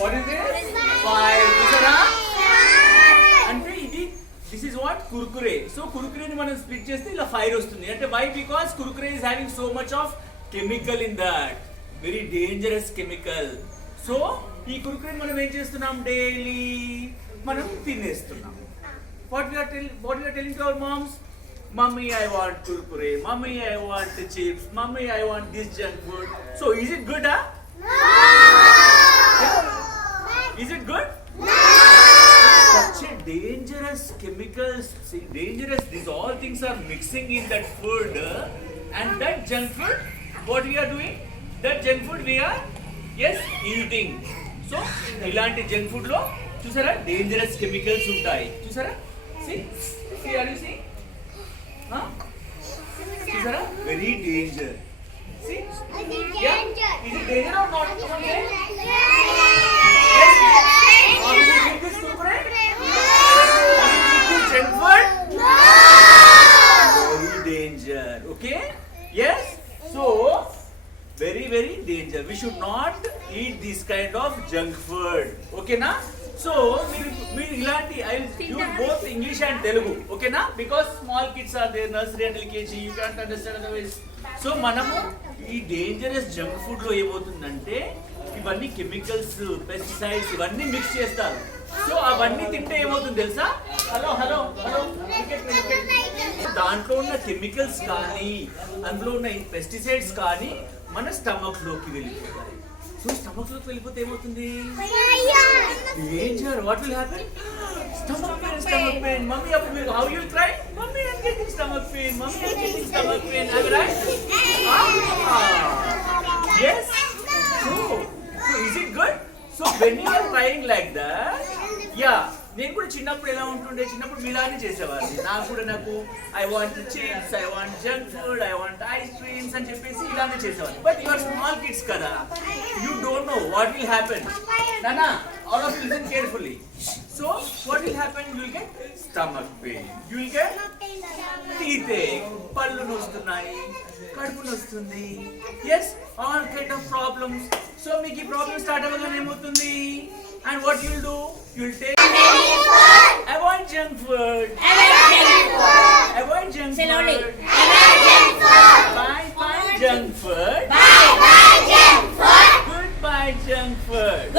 What is this? 5. చూసారా? అంటే ఇది this is what kurkure. So kurkure ని మనం స్ప్లిట్ చేస్తే ఇలా 5 వస్తుంది. అంటే why? Because kurkure is having so much of chemical in that. Very dangerous chemical. So ఈ kurkure ని మనం ఏం చేస్తున్నాం? డైలీ మనం తినేస్తున్నాం. What we are telling to our moms? Mummy, I want kurkure. Mummy, I want chips. Mummy, I want this junk food. So is it good, huh? Is it good? Such a dangerous chemicals, dangerous, these all things are mixing in that food, and that junk food, what we are doing? That junk food we are, yes, eating. So, ilanti junk food lo, chusara, dangerous chemicals untai. Chusara? See, are you seeing? Huh? Chusara? Very danger. See? Yeah? Is it danger or not? Okay? Yes. Or will you eat this kurkure? Junk food? No! Very danger. Okay? Yes? So, very danger. We should not eat this kind of junk food. Okay na? So, మీరు ఇలాంటి I will use both English and Telugu. Okay na? Because small kids are there, nursery and LKG, you can't understand otherwise. So, మనము ఈ dangerous junk food లో ఏమవుతుందంటే ఇవన్నీ chemicals, pesticides ఇవన్నీ మిక్స్ చేస్తారు. సో అవన్నీ తింటే ఏమవుతుంది తెలుసా? హలో దాంట్లో ఉన్న కెమికల్స్ కానీ అందులో ఉన్న పెస్టిసైడ్స్ కానీ మన స్టమక్ లోకి వెళ్ళిపోతాయి. సో స్టమక్ లోకి వెళ్ళిపోతే ఏమవుతుంది? Danger. What will happen? Stomach pain. Mummy అప్పుడు మీరు how you try? Mummy I am getting stomach pain. Am I right? Yes. So is it good? So when you are trying like that, yeah. నేను కూడా చిన్నప్పుడు ఎలా ఉంటుండే, చిన్నప్పుడు మీలానే చేసేవాడిని. నాకు I want chips, I want junk food, I want ice creams అని చెప్పేసి ఇలానే చేసేవాడిని. But you are small kids కదా, you don't know what will happen. నానా, all of you listen carefully. So what will happen? You will get stomach pain, you will get teeth ache, పళ్ళు నొస్తున్నాయి, కడుపు నొస్తుంది. Yes, all kind of problems. So మీకు ఈ problem start అవ్వగానే ఏమవుతుంది? And what you will do? You will take. Avoid junk food. Avoid junk food. Bye junk food. Goodbye junk food.